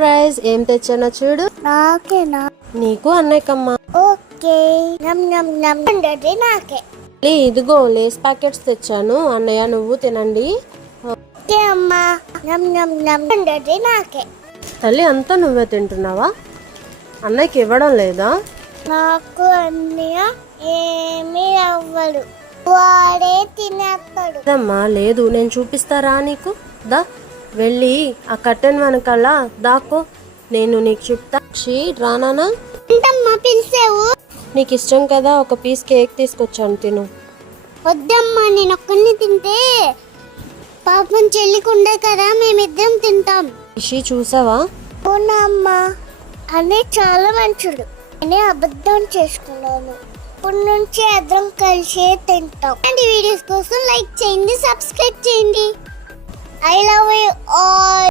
Surprise ఏం తెచ్చానో చూడు. నాకేనా? నీకు అన్నయ్యకమ్మా. ఓకే. నాకే. ఇదిగో లేస్ ప్యాకెట్స్ తెచ్చాను, అన్నయ్య నువ్వు తినండి. ఓకే అమ్మా. నాకే. తల్లి అంతా నువ్వే తింటున్నావా? అన్నయ్యకి ఇవ్వడం లేదా? నాకు అన్నయ్య ఏమీ అవ్వడు, వాడే తినేస్తాడు. అమ్మా లేదు, నేను చూపిస్తారా నీకు. దా వెళ్ళి ఆ కట్టెన్ వెనకాల దాక్కో, నేను నీకు చెప్తా. రానా? ఏంటమ్మా పిలిచావు? నీకు ఇష్టం కదా, ఒక పీస్ కేక్ తీసుకొచ్చాను, తిను. వద్దమ్మా, నేను ఒక్కడిని తింటే పాపం చెల్లికుండే కదా, మేమిద్దరం తింటాం. చూసావా? అవునమ్మా, అనే చాలా మంచుడు. నేనే అబద్ధం చేసుకున్నాను. ఇప్పటి నుంచి ఇద్దరం కలిసి తింటాం. అండ్ వీడియోస్ కోసం లైక్ చేయండి, సబ్స్క్రైబ్ చేయండి. I love you all.